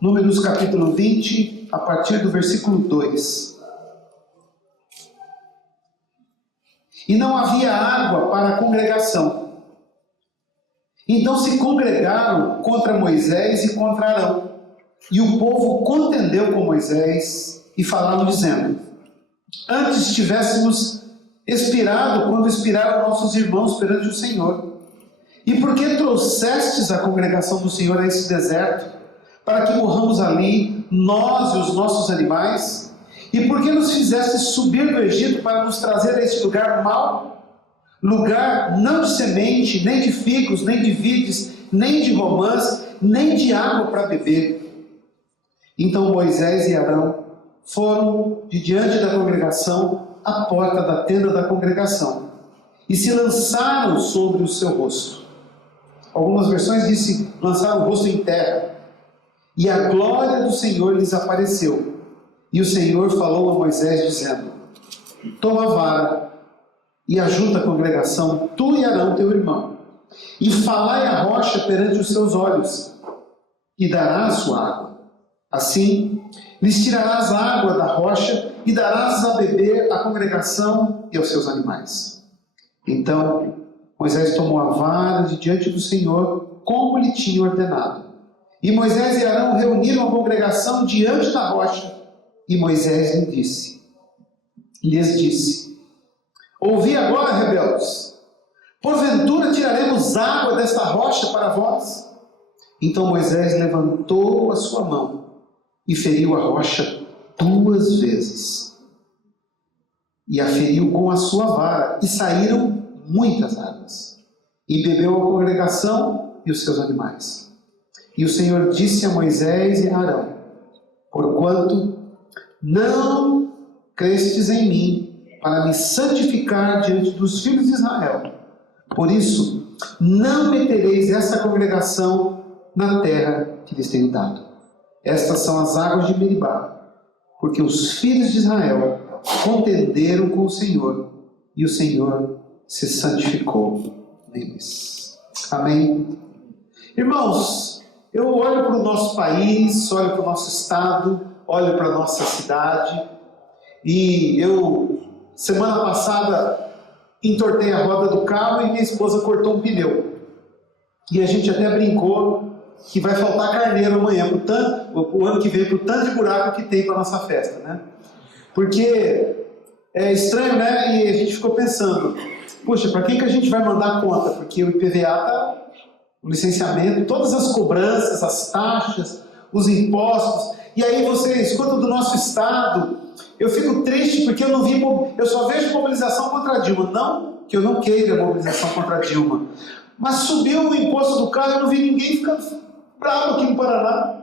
Números capítulo 20, a partir do versículo 2. E não havia água para a congregação. Então se congregaram contra Moisés e contra Arão. E o povo contendeu com Moisés e falaram dizendo: antes tivéssemos expirado quando expiraram nossos irmãos perante o Senhor. E por que trouxestes a congregação do Senhor a esse deserto, para que morramos ali, nós e os nossos animais? E por que nos fizestes subir do Egito para nos trazer a este lugar mau? Lugar não de semente, nem de figos, nem de vides, nem de romãs, nem de água para beber. Então Moisés e Arão foram de diante da congregação à porta da tenda da congregação e se lançaram sobre o seu rosto. Algumas versões dizem lançaram o rosto em terra. E a glória do Senhor lhes apareceu. E o Senhor falou a Moisés dizendo: toma a vara e ajunta a congregação, tu e Arão teu irmão, e falai a rocha perante os seus olhos, e dará a sua água. Assim, lhes tirarás a água da rocha, e darás a beber à congregação e aos seus animais. Então Moisés tomou a vara de diante do Senhor, como lhe tinha ordenado. E Moisés e Arão reuniram a congregação diante da rocha, e Moisés lhes disse: ouvi agora, rebeldes, porventura tiraremos água desta rocha para vós? Então Moisés levantou a sua mão e feriu a rocha 2 vezes, e a feriu com a sua vara, e saíram muitas águas, e bebeu a congregação e os seus animais. E o Senhor disse a Moisés e a Arão: porquanto não crestes em mim para me santificar diante dos filhos de Israel, por isso não metereis essa congregação na terra que lhes tenho dado. Estas são as águas de Meribá, porque os filhos de Israel contenderam com o Senhor, e o Senhor se santificou neles. Amém? Irmãos, eu olho para o nosso país, olho para o nosso estado, olho para a nossa cidade, e eu, semana passada, entortei a roda do carro e minha esposa cortou um pneu. E a gente até brincou que vai faltar carneiro amanhã, o ano que vem, para o tanto de buraco que tem para a nossa festa, né? Porque é estranho, né? E a gente ficou pensando, poxa, para quem que a gente vai mandar a conta? Porque o IPVA está, o licenciamento, todas as cobranças, as taxas, os impostos. E aí você escuta do nosso estado, eu fico triste porque eu só vejo mobilização contra a Dilma. Não que eu não queira mobilização contra a Dilma, mas subiu o imposto do carro e eu não vi ninguém ficando bravo aqui no Paraná.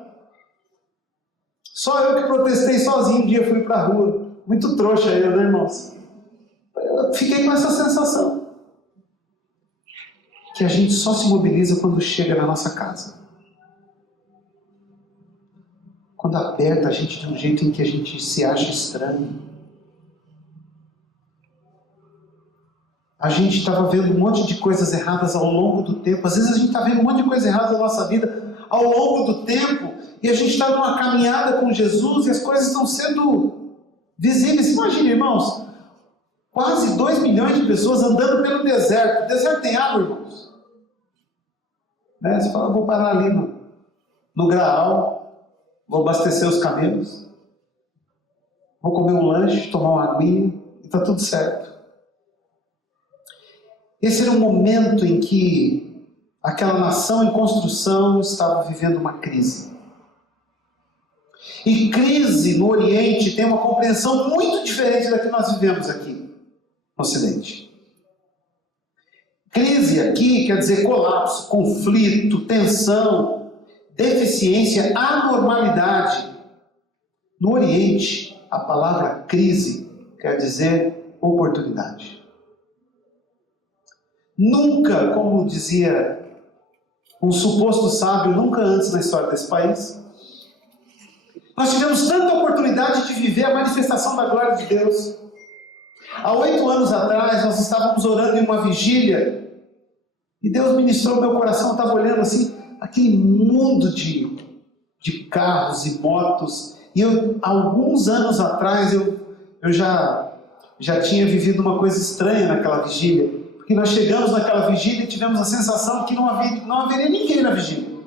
Só eu que protestei sozinho um dia, fui para a rua. Muito trouxa eu, né, irmãos? Eu fiquei com essa sensação que a gente só se mobiliza quando chega na nossa casa. Quando aperta a gente de um jeito em que a gente se acha estranho. A gente estava vendo um monte de coisas erradas ao longo do tempo. Às vezes a gente está vendo um monte de coisa errada na nossa vida ao longo do tempo, e a gente está numa caminhada com Jesus e as coisas estão sendo visíveis. Imagina, irmãos, quase 2 milhões de pessoas andando pelo deserto. O deserto tem água, irmãos. Né? Você fala, vou parar ali no Graal, vou abastecer os camelos, vou comer um lanche, tomar uma aguinha, e está tudo certo. Esse era um momento em que aquela nação em construção estava vivendo uma crise. E crise no Oriente tem uma compreensão muito diferente da que nós vivemos aqui no Ocidente. Crise aqui quer dizer colapso, conflito, tensão, deficiência, anormalidade. No Oriente, a palavra crise quer dizer oportunidade. Nunca, como dizia um suposto sábio, nunca antes na história desse país, nós tivemos tanta oportunidade de viver a manifestação da glória de Deus. Há 8 anos atrás, nós estávamos orando em uma vigília, e Deus ministrou meu coração, eu estava olhando assim, aquele mundo de de carros e motos. E alguns anos atrás, eu já tinha vivido uma coisa estranha naquela vigília. Porque nós chegamos naquela vigília e tivemos a sensação que não haveria ninguém na vigília.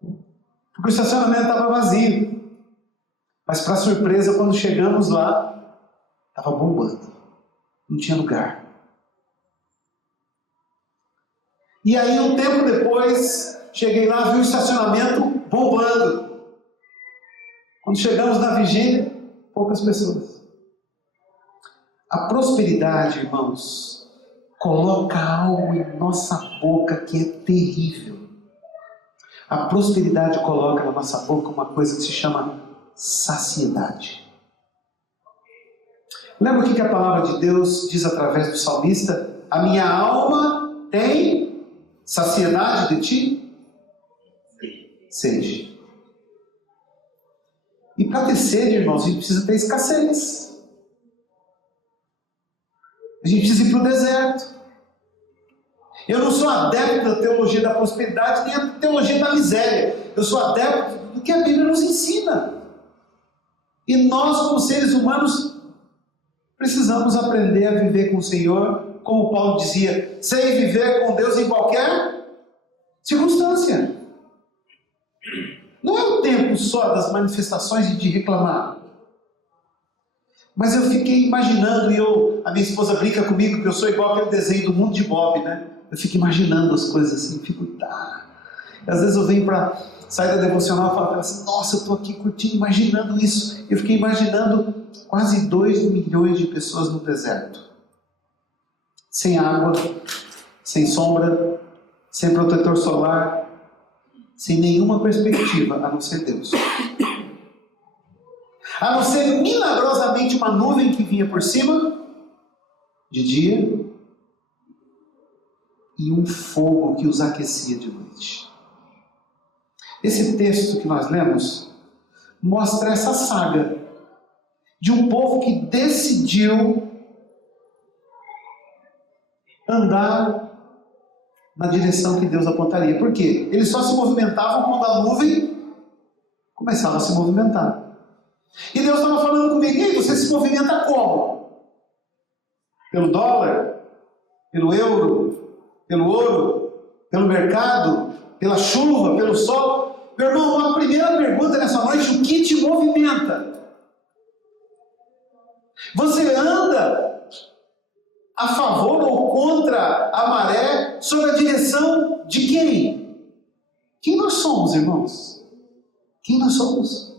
Porque o estacionamento estava vazio. Mas, para surpresa, quando chegamos lá, estava bombando. Não tinha lugar. E aí, um tempo depois, cheguei lá, vi o estacionamento bombando. Quando chegamos na vigília, poucas pessoas. A prosperidade, irmãos, coloca algo em nossa boca que é terrível. A prosperidade coloca na nossa boca uma coisa que se chama saciedade. Lembra o que a palavra de Deus diz através do salmista? A minha alma tem saciedade de ti? Sede. E para ter sede, irmãos, a gente precisa ter escassez. A gente precisa ir para o deserto. Eu não sou adepto da teologia da prosperidade, nem da teologia da miséria. Eu sou adepto do que a Bíblia nos ensina. E nós, como seres humanos, precisamos aprender a viver com o Senhor, como Paulo dizia, sem viver com Deus em qualquer circunstância. Não é o tempo só das manifestações e de reclamar. Mas eu fiquei imaginando, e a minha esposa brinca comigo que eu sou igual aquele desenho do Mundo de Bob, né? Eu fico imaginando as coisas assim, Às vezes eu venho para sair da devocional e falo assim, nossa, eu estou aqui curtindo, imaginando isso. Eu fiquei imaginando quase 2 milhões de pessoas no deserto. Sem água, sem sombra, sem protetor solar, sem nenhuma perspectiva, a não ser Deus. A não ser milagrosamente uma nuvem que vinha por cima, de dia, e um fogo que os aquecia de noite. Esse texto que nós lemos mostra essa saga de um povo que decidiu andar na direção que Deus apontaria. Por quê? Eles só se movimentavam quando a nuvem começava a se movimentar. E Deus estava falando comigo, e aí, você se movimenta como? Pelo dólar? Pelo euro? Pelo ouro? Pelo mercado? Pela chuva? Pelo sol? Meu irmão, uma primeira pergunta nessa noite, o que te movimenta? Você anda a favor ou contra a maré, sob a direção de quem? Quem nós somos, irmãos? Quem nós somos?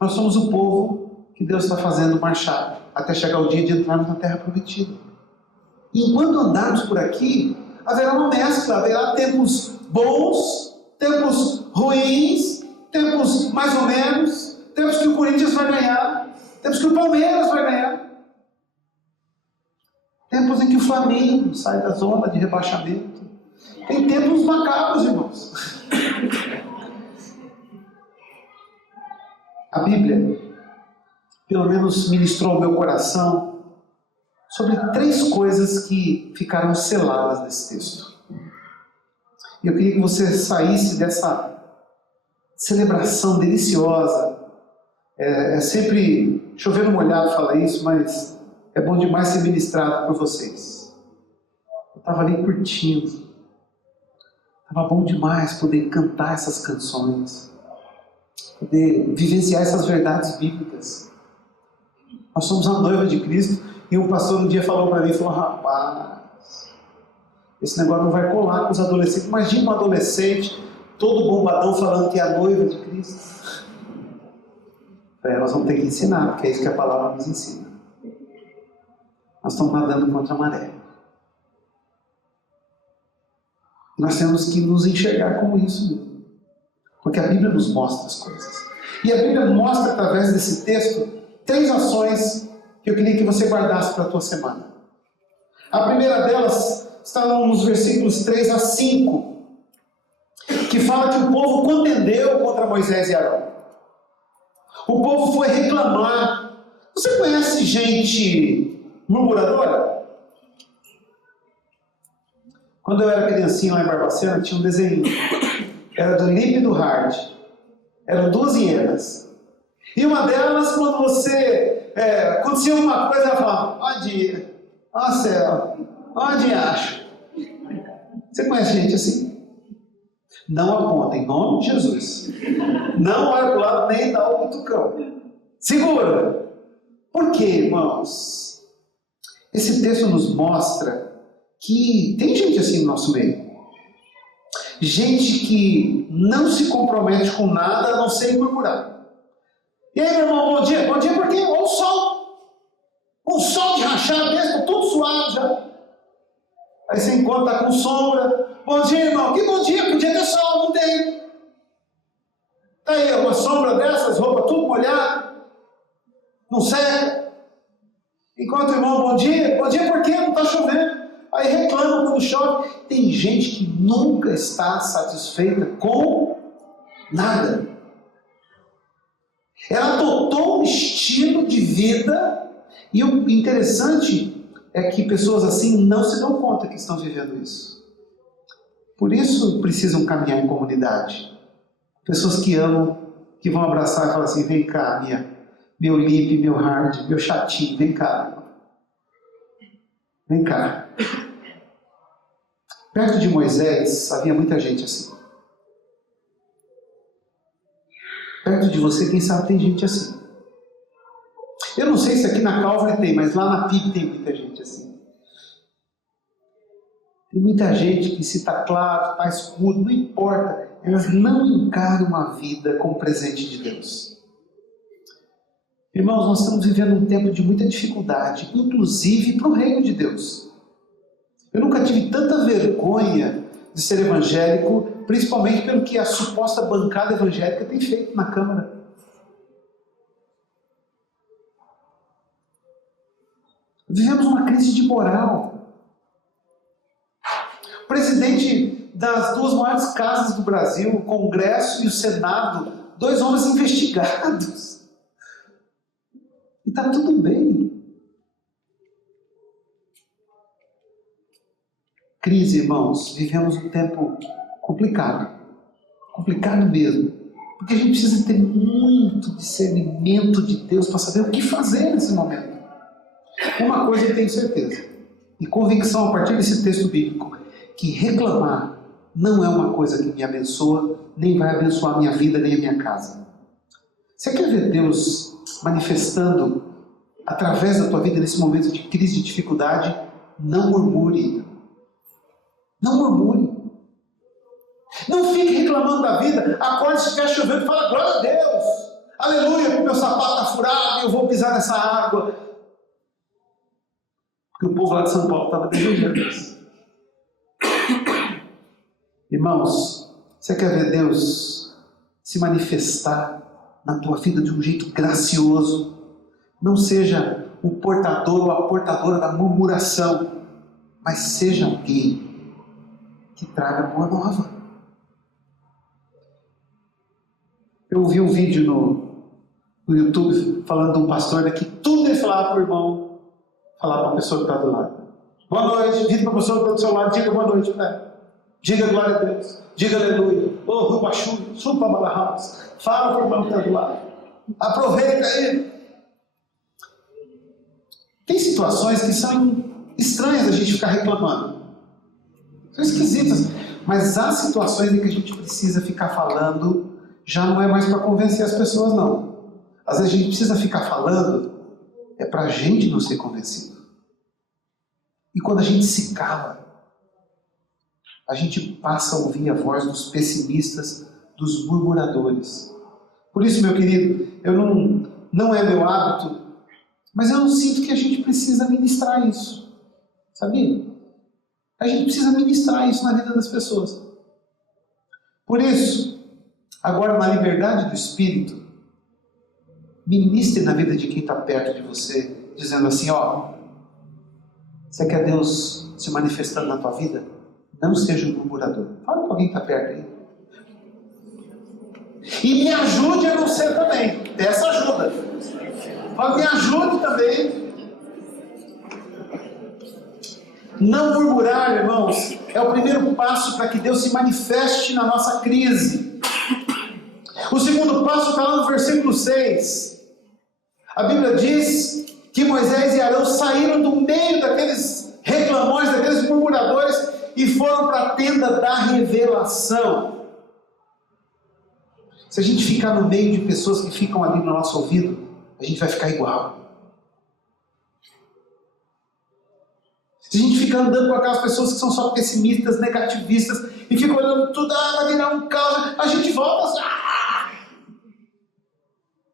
Nós somos o povo que Deus está fazendo marchar até chegar o dia de entrarmos na terra prometida. E enquanto andarmos por aqui, haverá uma mescla, haverá tempos bons, tempos ruins, tempos mais ou menos, tempos que o Corinthians vai ganhar, tempos que o Palmeiras vai ganhar, tempos em que o Flamengo sai da zona de rebaixamento. Tem tempos macabros, irmãos. A Bíblia, pelo menos, ministrou ao meu coração sobre 3 coisas que ficaram seladas nesse texto. E eu queria que você saísse dessa celebração deliciosa. É sempre chovendo molhado falar isso, mas é bom demais ser ministrado por vocês. Eu estava ali curtindo. Estava bom demais poder cantar essas canções. Poder vivenciar essas verdades bíblicas. Nós somos a noiva de Cristo. E um pastor um dia falou para mim, rapaz, esse negócio não vai colar com os adolescentes. Imagina um adolescente todo bombadão falando que é a noiva de Cristo. Nós vamos ter que ensinar, porque é isso que a palavra nos ensina. Nós estamos nadando contra a maré. Nós temos que nos enxergar como isso mesmo. Porque a Bíblia nos mostra as coisas. E a Bíblia mostra, através desse texto, 3 ações que eu queria que você guardasse para a tua semana. A primeira delas está nos versículos 3 a 5, que fala que o povo contendeu contra Moisés e Arão. O povo foi reclamar. Você conhece gente murmuradora? Quando eu era criancinha lá em Barbacena, tinha um desenho Era do Lip e do Hard. Eram duas hienas. E uma delas, quando acontecia alguma coisa, ela falava: ó dia, ó céu, ó diacho. Você conhece gente assim? Não aponta, em nome de Jesus. Não olha para o lado nem dá o cutucão. Segura. Por quê, irmãos? Esse texto nos mostra que tem gente assim no nosso meio. Gente que não se compromete com nada a não ser murmurar. E aí, meu irmão, bom dia. Bom dia por quê? Olha o sol. Um sol de rachado desse, tá tudo suado já. Aí você encontra, tá com sombra. Bom dia, irmão. Que bom dia, podia ter sol, não tem. Tá aí uma sombra dessas, roupa tudo molhada. Não seca. Enquanto o irmão, bom dia por quê? Não está chovendo. Aí reclama quando chove. Tem gente que nunca está satisfeita com nada. Ela adotou um estilo de vida, e o interessante é que pessoas assim não se dão conta que estão vivendo isso. Por isso precisam caminhar em comunidade. Pessoas que amam, que vão abraçar e falar assim: vem cá, meu Lip, meu Hard, meu chatinho, vem cá. Vem cá. Perto de Moisés havia muita gente assim. Perto de você, quem sabe, tem gente assim. Eu não sei se aqui na Calvary tem, mas lá na PIB tem muita gente assim. Tem muita gente que, se está claro, está escuro, não importa, elas não encaram a vida como presente de Deus. Irmãos, nós estamos vivendo um tempo de muita dificuldade, inclusive para o reino de Deus. Eu nunca tive tanta vergonha de ser evangélico, principalmente pelo que a suposta bancada evangélica tem feito na Câmara. Vivemos uma crise de moral. O presidente das duas maiores casas do Brasil, o Congresso e o Senado, 2 homens investigados. E está tudo bem. Crise, irmãos. Vivemos um tempo complicado. Complicado mesmo. Porque a gente precisa ter muito discernimento de Deus para saber o que fazer nesse momento. Uma coisa eu tenho certeza, e convicção a partir desse texto bíblico, que reclamar não é uma coisa que me abençoa, nem vai abençoar a minha vida, nem a minha casa. Você quer ver Deus manifestando através da tua vida nesse momento de crise, de dificuldade? Não murmure. Não murmure. Não fique reclamando da vida. Acorde se estiver chovendo e fala: glória a Deus, aleluia, porque meu sapato está furado e eu vou pisar nessa água. Porque o povo lá de São Paulo estava desejando isso. Irmãos, você quer ver Deus se manifestar na tua vida de um jeito gracioso? Não seja o portador ou a portadora da murmuração, mas seja alguém que traga boa nova. Eu ouvi um vídeo no YouTube falando de um pastor que tudo ele falava para o irmão, falar para a pessoa que está do lado. Boa noite, vira para a pessoa que está do seu lado, diga boa noite para ela. Diga glória a Deus, diga aleluia. Ô, Rubachu, chupa Balarraus. Fala para o irmão que está do lado. Aproveita ele. Tem situações que são estranhas a gente ficar reclamando. São esquisitas. Mas há situações em que a gente precisa ficar falando, já não é mais para convencer as pessoas, não. Às vezes a gente precisa ficar falando, é para a gente não ser convencido. E quando a gente se cala, a gente passa a ouvir a voz dos pessimistas, dos murmuradores. Por isso, meu querido, não é meu hábito, mas eu não sinto que a gente precisa ministrar isso. Sabia? A gente precisa ministrar isso na vida das pessoas. Por isso, agora na liberdade do Espírito, ministre na vida de quem está perto de você, dizendo assim: ó, você quer Deus se manifestando na tua vida? Não seja um murmurador. Fala para alguém que está perto aí. E me ajude a não ser também. Peça ajuda. Fala: me ajude também Não murmurar, irmãos, é o primeiro passo para que Deus se manifeste na nossa crise. O segundo passo está lá no versículo 6. A Bíblia diz que Moisés e Arão saíram do meio daqueles reclamões, daqueles murmuradores, e foram para a tenda da revelação. Se a gente ficar no meio de pessoas que ficam ali no nosso ouvido, a gente vai ficar igual. Se a gente ficar andando com aquelas pessoas que são só pessimistas, negativistas, e ficam olhando tudo, vai virar um caos, a gente volta assim,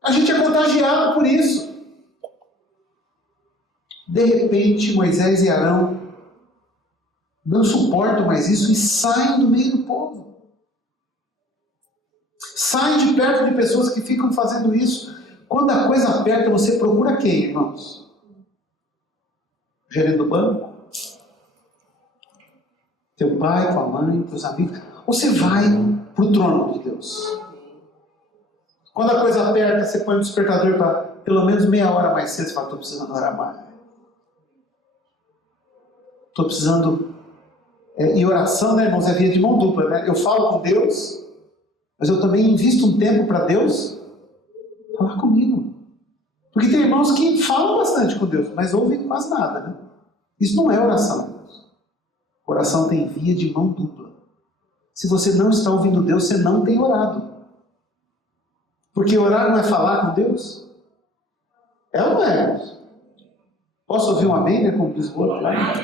a gente é contagiado por isso. De repente, Moisés e Arão não suportam mais isso e saem do meio do povo. Saem de perto de pessoas que ficam fazendo isso. Quando a coisa aperta, você procura quem, irmãos? O gerente do banco? Teu pai, tua mãe, teus amigos? Ou você vai para o trono de Deus? Quando a coisa aperta, você põe o despertador para pelo menos meia hora mais cedo. Você fala, estou precisando orar mais. Estou precisando... E oração, né, irmãos, é via de mão dupla, né? Eu falo com Deus, mas eu também invisto um tempo para Deus falar comigo. Porque tem irmãos que falam bastante com Deus, mas ouvem quase nada, né? Isso não é oração, irmãos. Oração tem via de mão dupla. Se você não está ouvindo Deus, você não tem orado. Porque orar não é falar com Deus? É ou não é, irmãos? Posso ouvir um amém, né? Como diz o outro lá?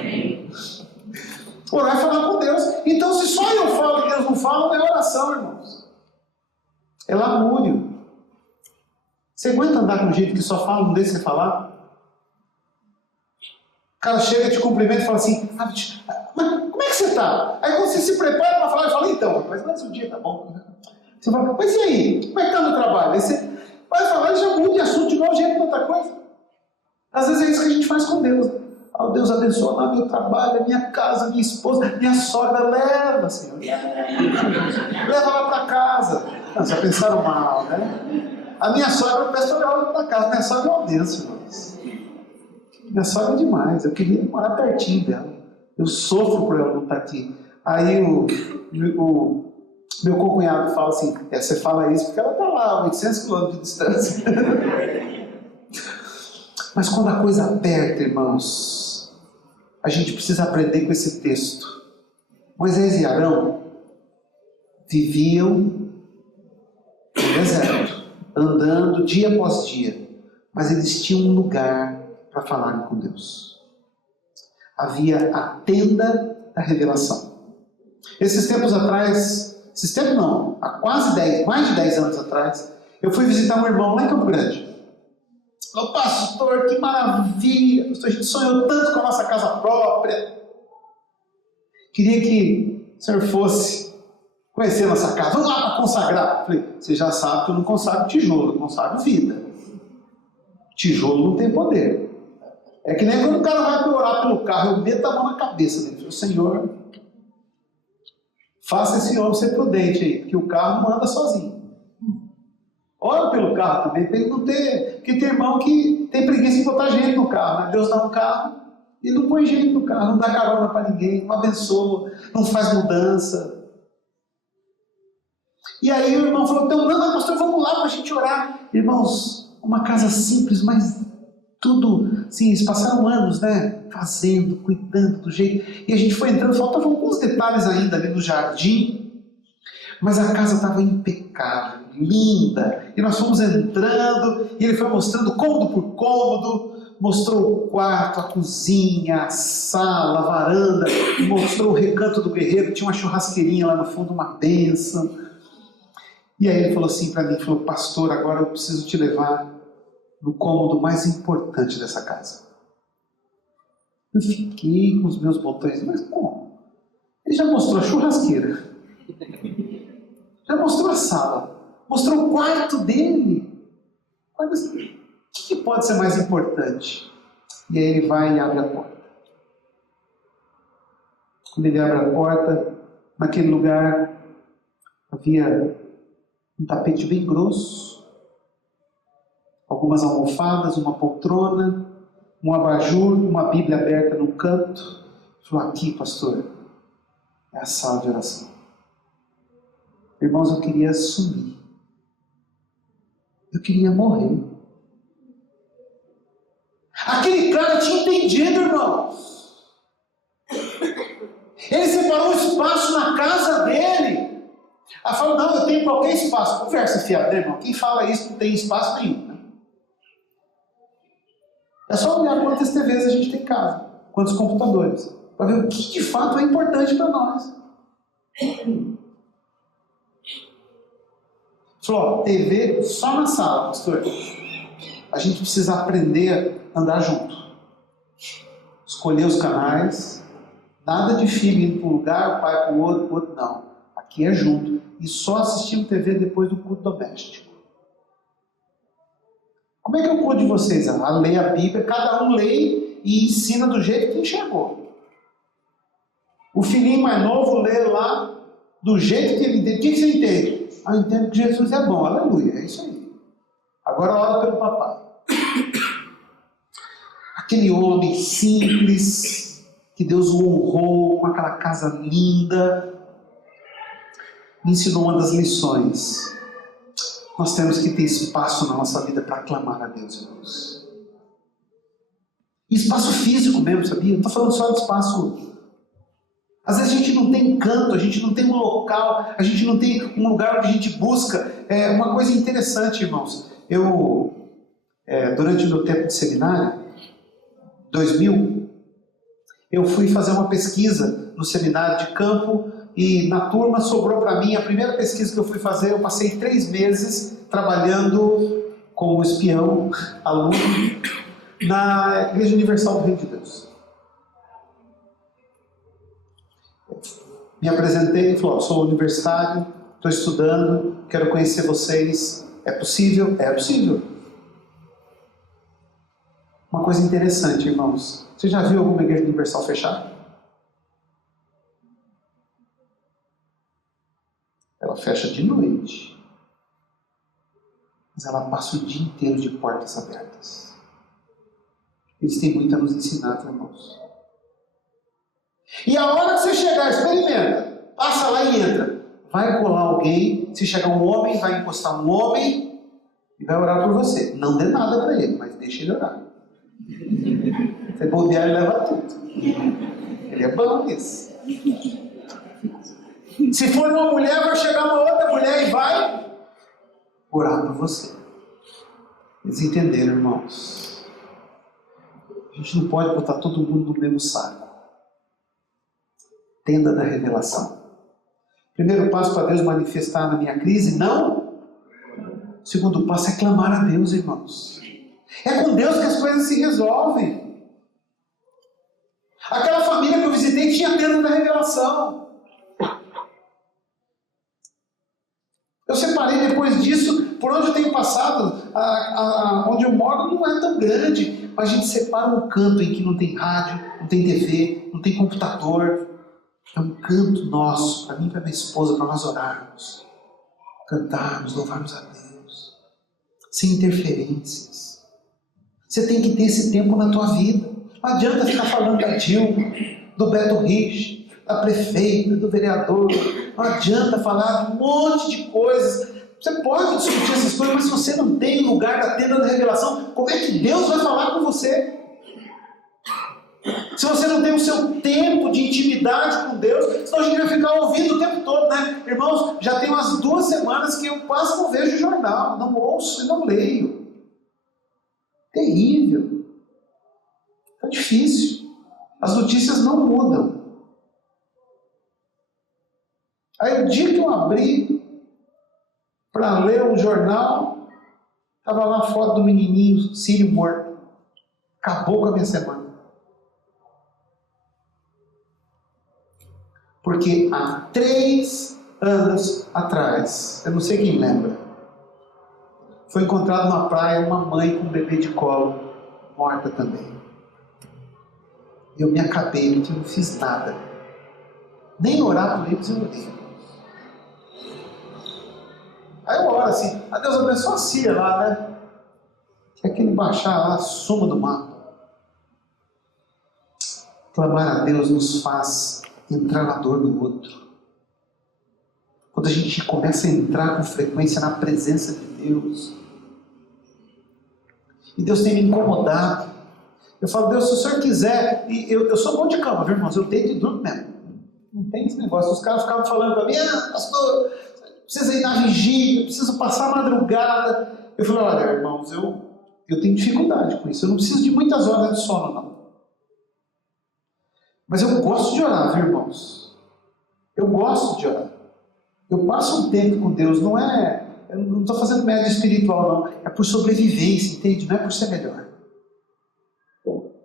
Orar é falar com Deus. Então, se só eu falo e Deus não fala, não é oração, irmãos. É lamúrio. Você aguenta andar com gente que só fala, não deixa você falar? O cara chega, te cumprimenta e fala assim, mas como é que você está? Aí quando você se prepara para falar, ele fala, então, mas o dia tá bom. Você fala, mas e aí? Como é que está no trabalho? Aí você vai falar e já muda de assunto de novo, já entra outra coisa. Às vezes é isso que a gente faz com Deus. Oh, Deus abençoa lá meu trabalho, a minha casa, minha esposa, minha sogra, leva, Senhor. Leva lá para casa. Não, já pensaram mal, né? A minha sogra, eu peço para levar ela para casa. Minha sogra é uma bênção, irmãos. Minha sogra é demais. Eu queria morar pertinho dela. Eu sofro por ela não estar aqui. Aí o meu concunhado fala assim, você fala isso porque ela está lá, a 800 quilômetros de distância. Mas quando a coisa aperta, irmãos, a gente precisa aprender com esse texto. Moisés e Arão viviam no deserto, andando dia após dia, mas eles tinham um lugar para falar com Deus. Havia a tenda da revelação. Esses tempos atrás, há mais de 10 anos atrás, eu fui visitar um irmão lá em Campo Grande. Ô pastor, que maravilha! A gente sonhou tanto com a nossa casa própria. Queria que o senhor fosse conhecer a nossa casa. Vamos lá para consagrar. Falei, você já sabe que eu não consagro tijolo, eu consagro vida. Tijolo não tem poder. É que nem quando o cara vai orar pelo carro, eu meto a mão na cabeça dele. Falei, Senhor, faça esse homem ser prudente aí, porque o carro não anda sozinho. Ora pelo carro também, para ele não ter... Porque tem irmão que tem preguiça em botar gente no carro, né? Deus dá um carro e não põe gente no carro, não dá carona para ninguém, não abençoa, não faz mudança. E aí o irmão falou, então, não, pastor, vamos lá para a gente orar. Irmãos, uma casa simples, mas tudo, sim, eles passaram anos, né? Fazendo, cuidando do jeito. E a gente foi entrando, faltavam alguns detalhes ainda ali no jardim, mas a casa estava impecável, linda, e nós fomos entrando, e ele foi mostrando cômodo por cômodo, mostrou o quarto, a cozinha, a sala, a varanda, mostrou o recanto do guerreiro, tinha uma churrasqueirinha lá no fundo, uma bênção. E aí ele falou assim para mim, falou, pastor, agora eu preciso te levar no cômodo mais importante dessa casa. Eu fiquei com os meus botões, mas como? Ele já mostrou a churrasqueira, já mostrou a sala, mostrou o quarto dele. Mas o que pode ser mais importante? E aí ele vai e abre a porta. Quando ele abre a porta, naquele lugar havia um tapete bem grosso, algumas almofadas, uma poltrona, um abajur, uma Bíblia aberta no canto. Falou, aqui, pastor, é a sala de oração. Irmãos, eu queria sumir. Eu queria morrer. Aquele cara tinha entendido, irmãos. Ele separou um espaço na casa dele. Ela falou, não, eu tenho qualquer espaço. Conversa fiada, irmão. Quem fala isso não tem espaço nenhum. Né? É só olhar quantas TVs a gente tem em casa. Quantos computadores. Para ver o que de fato é importante para nós. Falou, TV só na sala, pastor. A gente precisa aprender a andar junto. Escolher os canais. Nada de filho indo para um lugar, o pai para o outro, não. Aqui é junto. E só assistir TV depois do culto doméstico. Como é que é o culto de vocês? A ler a Bíblia, cada um lê e ensina do jeito que enxergou. O filhinho mais novo lê lá do jeito que ele entende. O que você entende? Eu entendo que Jesus é bom, aleluia, é isso aí. Agora ora pelo papai. Aquele homem simples, que Deus o honrou com aquela casa linda, me ensinou uma das lições. Nós temos que ter espaço na nossa vida para clamar a Deus, irmãos. E espaço físico mesmo, sabia? Não estou falando só de espaço. Às vezes a gente não tem canto, a gente não tem um local, a gente não tem um lugar onde a gente busca. É uma coisa interessante, irmãos. Eu, durante o meu tempo de seminário, 2000, eu fui fazer uma pesquisa no seminário de campo e na turma sobrou para mim, a primeira pesquisa que eu fui fazer, eu passei 3 meses trabalhando como espião, aluno, na Igreja Universal do Reino de Deus. Me apresentei e falou, sou universitário, estou estudando, quero conhecer vocês. É possível? É possível. Uma coisa interessante, irmãos. Você já viu alguma igreja universal fechada? Ela fecha de noite. Mas ela passa o dia inteiro de portas abertas. Eles têm muito a nos ensinar, irmãos. E a hora que você chegar, experimenta. Passa lá e entra. Vai colar alguém. Se chegar um homem, vai encostar um homem e vai orar por você. Não dê nada para ele, mas deixa ele orar. Você bobear e leva tudo. Ele é bom nisso. Se for uma mulher, vai chegar uma outra mulher e vai orar por você. Eles entenderam, irmãos. A gente não pode botar todo mundo no mesmo saco. Tenda da revelação. Primeiro passo para Deus manifestar na minha crise, não. Segundo passo é clamar a Deus, irmãos. É com Deus que as coisas se resolvem. Aquela família que eu visitei tinha tenda da revelação. Eu separei depois disso, por onde eu tenho passado, onde eu moro não é tão grande, mas a gente separa um canto em que não tem rádio, não tem TV, não tem computador. É um canto nosso, para mim e para minha esposa, para nós orarmos, cantarmos, louvarmos a Deus, sem interferências. Você tem que ter esse tempo na tua vida. Não adianta ficar falando da Dilma, do Beto Rich, da prefeita, do vereador. Não adianta falar de um monte de coisas. Você pode discutir essas coisas, mas se você não tem lugar da tenda da revelação, como é que Deus vai falar com você? Se você não tem o seu tempo de intimidade com Deus, senão a gente vai ficar ouvindo o tempo todo, né? Irmãos, já tem umas 2 semanas que eu quase não vejo jornal, não ouço e não leio. Terrível. Está difícil. As notícias não mudam. Aí o dia que eu abri para ler um jornal, estava lá a foto do menininho sírio morto. Acabou com a minha semana. Porque há 3 anos atrás, eu não sei quem lembra, foi encontrado na praia uma mãe com um bebê de colo, morta também. Eu me acabei, porque eu não fiz nada. Nem orar por eles eu orei. Aí eu oro assim, a Deus abençoa a Cia lá, né? Que aquele baixar lá, suma do mapa. Clamar a Deus nos faz entrar na dor do outro. Quando a gente começa a entrar com frequência na presença de Deus, e Deus tem me incomodado, eu falo: Deus, se o Senhor quiser, e eu sou bom de cama, viu, irmãos? Eu deito e durmo mesmo. Não tem esse negócio. Os caras ficavam falando para mim: pastor, precisa ir na vigília, preciso passar a madrugada. Eu falei: olha, irmãos, eu tenho dificuldade com isso. Eu não preciso de muitas horas de sono, não. Mas eu gosto de orar, viu, irmãos? Eu gosto de orar. Eu passo um tempo com Deus, eu não estou fazendo média espiritual, não. É por sobrevivência, entende? Não é por ser melhor.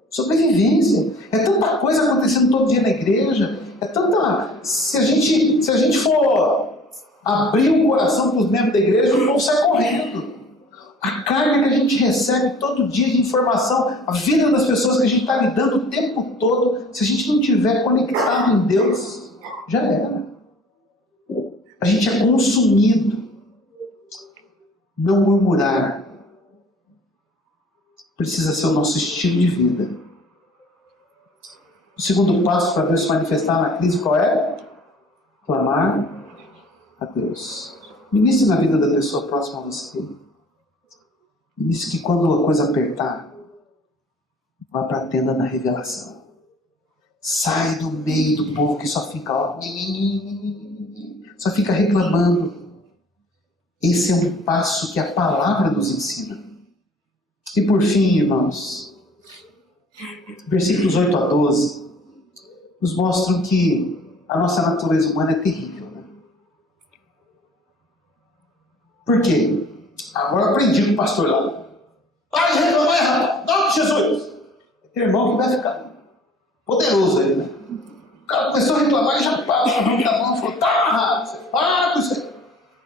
Sobrevivência. É tanta coisa acontecendo todo dia na igreja. É tanta... Se a gente for abrir o coração para os membros da igreja, o povo sai correndo. A carga que a gente recebe todo dia de informação, a vida das pessoas que a gente está lidando o tempo todo, se a gente não estiver conectado em Deus, já era. A gente é consumido. Não murmurar precisa ser o nosso estilo de vida. O segundo passo para Deus se manifestar na crise qual é? Clamar a Deus. Ministre na vida da pessoa próxima a você. Ministre que quando a coisa apertar, vá para a tenda da revelação. Sai do meio do povo que só fica reclamando. Esse é um passo que a palavra nos ensina. E por fim, irmãos, versículos 8 a 12 nos mostram que a nossa natureza humana é terrível, né? Por quê? Agora eu aprendi com o pastor lá. Para de reclamar, rapaz! Em nome de Jesus! Tem irmão que vai ficar poderoso aí, né? O cara começou a reclamar e já para a mão da mão e falou: tá amarrado, você para com isso aí.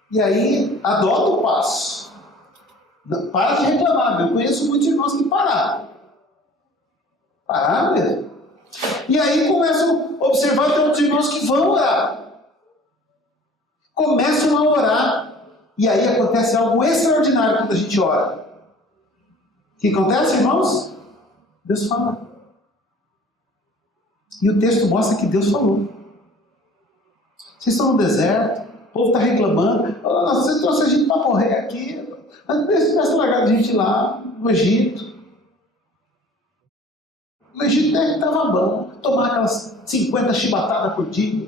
E aí, adota o passo. Não, para de reclamar. Eu conheço muitos irmãos que pararam. Pararam mesmo. E aí começam a observar que tem outros irmãos que vão orar. Começam a orar. E aí acontece algo extraordinário quando a gente ora. O que acontece, irmãos? Deus fala. E o texto mostra que Deus falou. Vocês estão no deserto, o povo está reclamando: você trouxe a gente para morrer aqui. Deixa tivesse largado a gente lá no Egito. No Egito estava bom. Tomar aquelas 50 chibatadas por dia.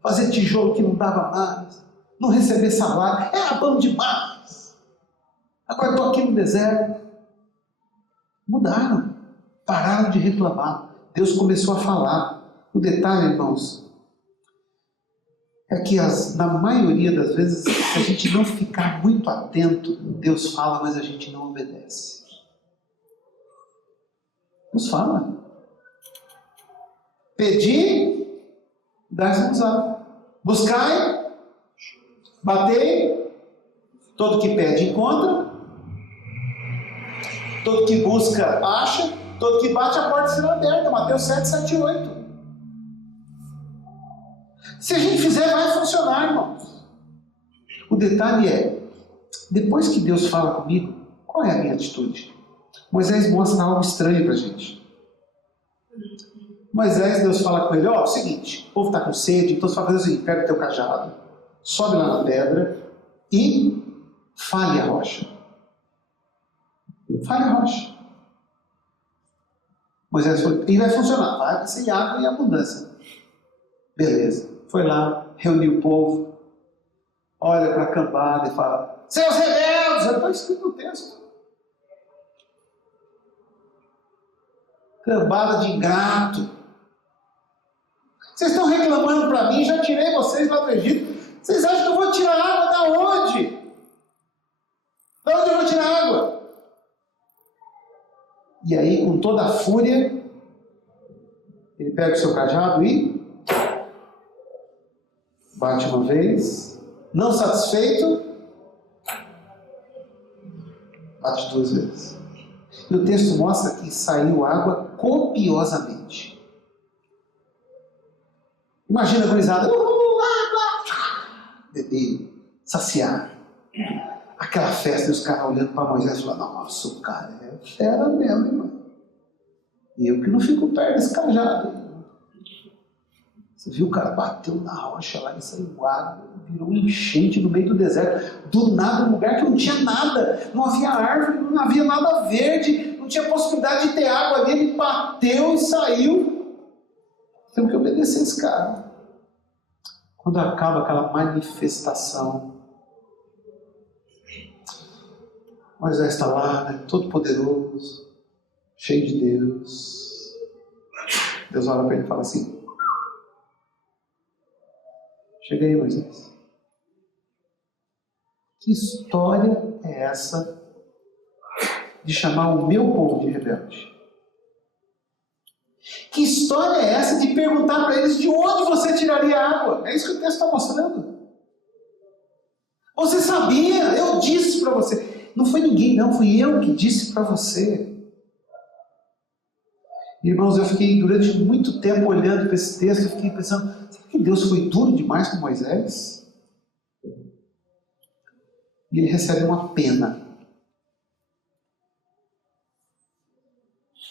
Fazer tijolo que não dava mais. Não receber salário. Era bom demais. Agora estou aqui no deserto. Mudaram. Pararam de reclamar. Deus começou a falar. O detalhe, irmãos, é que na maioria das vezes, se a gente não ficar muito atento, Deus fala, mas a gente não obedece. Deus fala. Pedi, dá-se-vos-á. Buscai, batei, todo que pede encontra, todo que busca acha, todo que bate a porta será aberta. Mateus 7, 7 e 8. Se a gente fizer, vai funcionar, irmãos. O detalhe é, depois que Deus fala comigo, qual é a minha atitude? Moisés mostra algo estranho para a gente. Moisés, Deus fala com ele: ó, é o seguinte, o povo está com sede, então você vai fazer o seguinte: pega o teu cajado, sobe lá na pedra e fale a rocha. Fale a rocha. Moisés falou: e vai funcionar, vai ser água e abundância. Beleza. Foi lá, reuniu o povo, olha para a cambada e fala: seus rebeldes, já está escrito no texto. Cambada de ingrato. Vocês estão reclamando para mim, já tirei vocês lá do Egito. Vocês acham que eu vou tirar água da onde? Da onde eu vou tirar água? E aí, com toda a fúria, ele pega o seu cajado e bate uma vez. Não satisfeito, bate 2 vezes. E o texto mostra que saiu água copiosamente. Imagina a gurizada: água! Beber, saciar. Aquela festa e os caras olhando para Moisés e falando: nossa, o cara é fera mesmo, irmão. Eu que não fico perto desse cajado. Você viu, o cara bateu na rocha lá e saiu água, virou um enchente no meio do deserto. Do nada, um lugar que não tinha nada, não havia árvore, não havia nada verde, não tinha possibilidade de ter água ali. Ele bateu e saiu. Temos que obedecer esse cara. Quando acaba aquela manifestação, Moisés está lá, né, todo poderoso, cheio de Deus. Deus olha para ele e fala assim: chega aí, Moisés. Que história é essa de chamar o meu povo de rebelde? Que história é essa de perguntar para eles de onde você tiraria água? É isso que o texto está mostrando. Você sabia, eu disse para você. Não foi ninguém, não, fui eu que disse para você. Irmãos, eu fiquei durante muito tempo olhando para esse texto, eu fiquei pensando, será que Deus foi duro demais com Moisés? E ele recebe uma pena.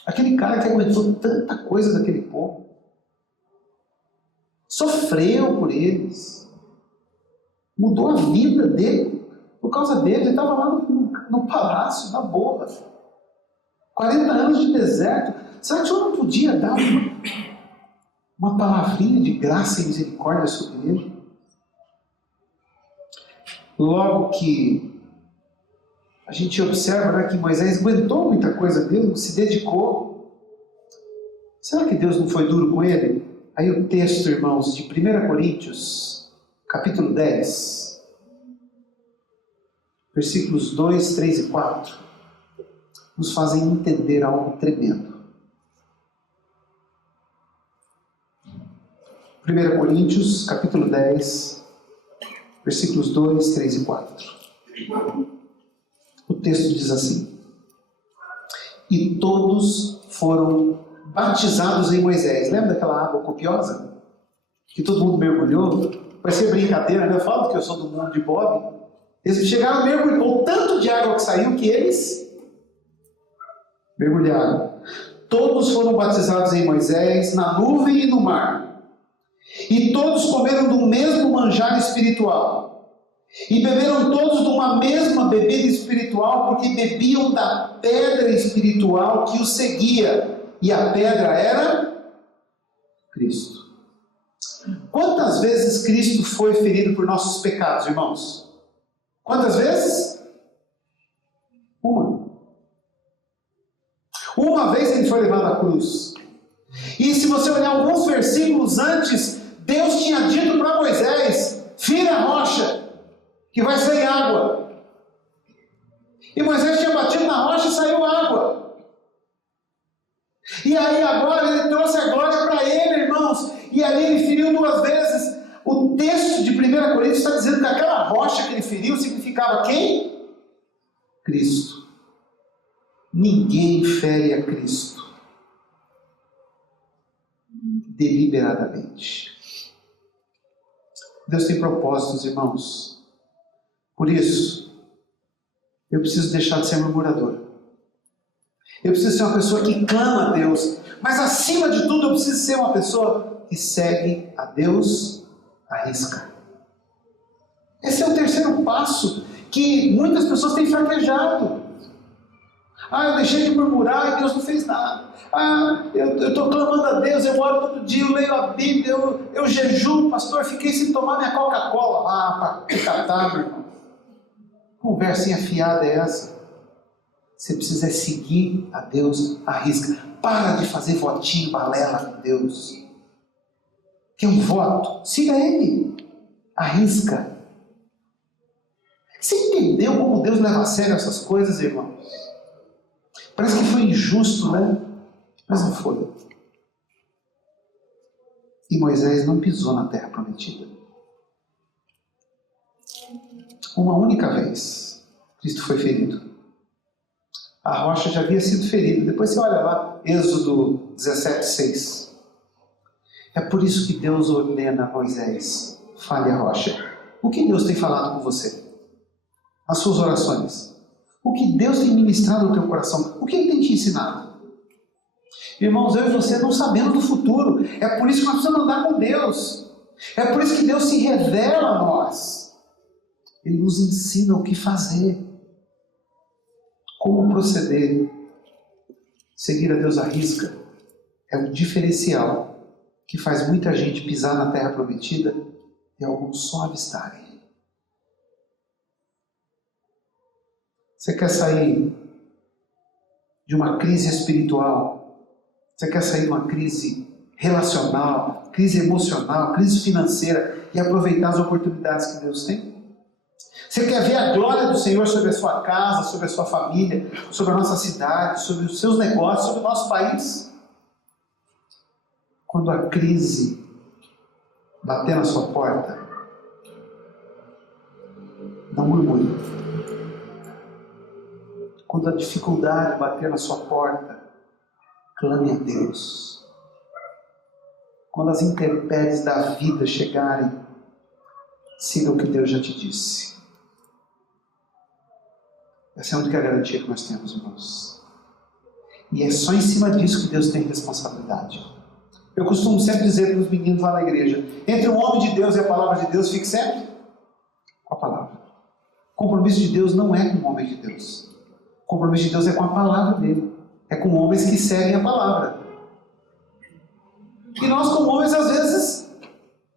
Aquele cara que aguentou tanta coisa daquele povo, sofreu por eles, mudou a vida dele, por causa deles. Ele estava lá no palácio, na boa, 40 anos de deserto. Será que o senhor não podia dar uma palavrinha de graça e misericórdia sobre ele? Logo que a gente observa, né, que Moisés aguentou muita coisa mesmo, se dedicou. Será que Deus não foi duro com ele? Aí o texto, irmãos, de 1 Coríntios, capítulo 10, versículos 2, 3 e 4, nos fazem entender algo tremendo. 1 Coríntios, capítulo 10, versículos 2, 3 e 4. O texto diz assim: e todos foram batizados em Moisés. Lembra daquela água copiosa? Que todo mundo mergulhou? Parecia brincadeira, né? Eu falo que eu sou do mundo de Bob. Eles chegaram a mergulhar, o tanto de água que saiu que eles mergulharam. Todos foram batizados em Moisés, na nuvem e no mar. E todos comeram do mesmo manjar espiritual. E beberam todos de uma mesma bebida espiritual, porque bebiam da pedra espiritual que os seguia. E a pedra era Cristo. Quantas vezes Cristo foi ferido por nossos pecados, irmãos? Quantas vezes? Uma vez que ele foi levado à cruz. E se você olhar alguns versículos antes, Deus tinha dito para Moisés: fira a rocha, que vai sair água. E Moisés tinha batido na rocha e saiu água. E aí agora ele trouxe a glória para ele, irmãos. E ali ele feriu 2 vezes. O texto de 1 Coríntios está dizendo que aquela rocha que ele feriu significava quem? Cristo. Ninguém fere a Cristo deliberadamente. Deus tem propósitos, irmãos. Por isso, eu preciso deixar de ser murmurador. Eu preciso ser uma pessoa que clama a Deus. Mas acima de tudo, eu preciso ser uma pessoa que segue a Deus à risca. Esse é o terceiro passo que muitas pessoas têm fraquejado. Eu deixei de murmurar e Deus não fez nada. Eu estou clamando a Deus, eu oro todo dia, eu leio a Bíblia, eu jejuo, pastor, fiquei sem tomar minha Coca-Cola. Para que catar, meu irmão. Conversinha fiada é essa? Você precisa seguir a Deus à risca. Para de fazer votinho, balela com Deus. Quer um voto? Siga Ele. À risca. Você entendeu como Deus leva a sério essas coisas, irmãos? Parece que foi injusto, né? Mas não foi. E Moisés não pisou na terra prometida. Uma única vez, Cristo foi ferido. A rocha já havia sido ferida. Depois você olha lá, Êxodo 17:6. É por isso que Deus ordena a Moisés: fale a rocha. O que Deus tem falado com você? As suas orações. O que Deus tem ministrado no teu coração? O que Ele tem te ensinado? Irmãos, eu e você não sabemos do futuro. É por isso que nós precisamos andar com Deus. É por isso que Deus se revela a nós. Ele nos ensina o que fazer, como proceder. Seguir a Deus à risca é um diferencial que faz muita gente pisar na terra prometida e alguns só avistarem. Você quer sair de uma crise espiritual? Você quer sair de uma crise relacional, crise emocional, crise financeira e aproveitar as oportunidades que Deus tem? Você quer ver a glória do Senhor sobre a sua casa, sobre a sua família, sobre a nossa cidade, sobre os seus negócios, sobre o nosso país? Quando a crise bater na sua porta, não murmure. Quando a dificuldade bater na sua porta, clame a Deus. Quando as intempéries da vida chegarem, siga o que Deus já te disse. Essa é a única garantia que nós temos, irmãos. E é só em cima disso que Deus tem responsabilidade. Eu costumo sempre dizer para os meninos lá na igreja, entre o homem de Deus e a palavra de Deus, fique sempre com a palavra. O compromisso de Deus não é com o homem de Deus. O compromisso de Deus é com a palavra dele. É com homens que seguem a palavra. E nós, como homens, às vezes,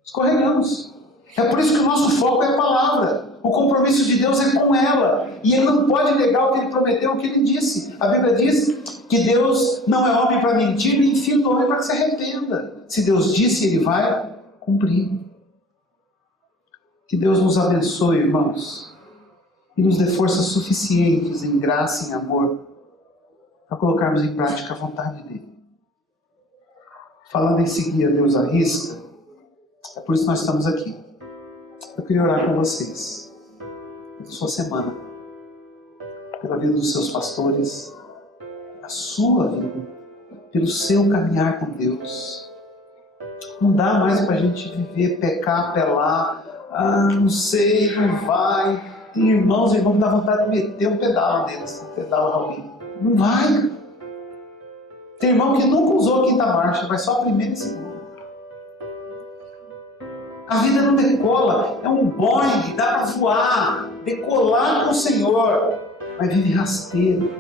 escorregamos. É por isso que o nosso foco é a palavra. O compromisso de Deus é com ela. E Ele não pode negar o que Ele prometeu, o que Ele disse. A Bíblia diz que Deus não é homem para mentir, nem filho do homem para que se arrependa. Se Deus disse, Ele vai cumprir. Que Deus nos abençoe, irmãos. E nos dê forças suficientes em graça e em amor para colocarmos em prática a vontade dEle. Falando em seguir a Deus à risca, é por isso que nós estamos aqui. Eu queria orar com vocês, pela sua semana, pela vida dos seus pastores, a sua vida, pelo seu caminhar com Deus. Não dá mais para a gente viver, pecar, apelar, não sei, não vai. Tem irmãos que dá vontade de meter um pedal neles, um pedal Raulino. Não vai. Tem irmão que nunca usou a quinta marcha, vai só a primeira e a segunda. A vida não decola, é um Boeing, dá para voar, decolar com o Senhor, mas vive rasteiro,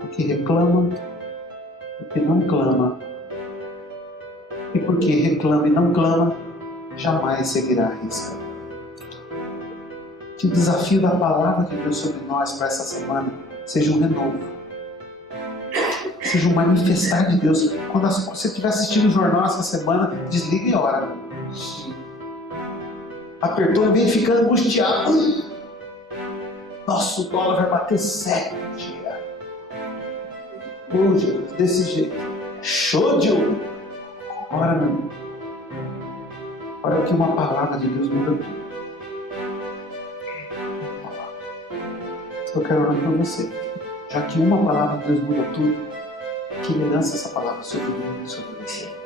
porque reclama, porque não clama, e porque reclama e não clama, jamais seguirá a risca. Que o desafio da palavra de Deus sobre nós para essa semana seja um renovo, seja um manifestar de Deus. Quando você estiver assistindo o jornal essa semana, desliga e ora. Apertou em vez de ficar angustiado. Nossa, o dólar vai bater 7 dias. Hoje, desse jeito. Show de ouro. Ora, meu irmão. Olha que uma palavra de Deus muda tudo. Eu quero orar por você. Já que uma palavra de Deus muda tudo, que ele lança essa palavra sobre mim e sobre você.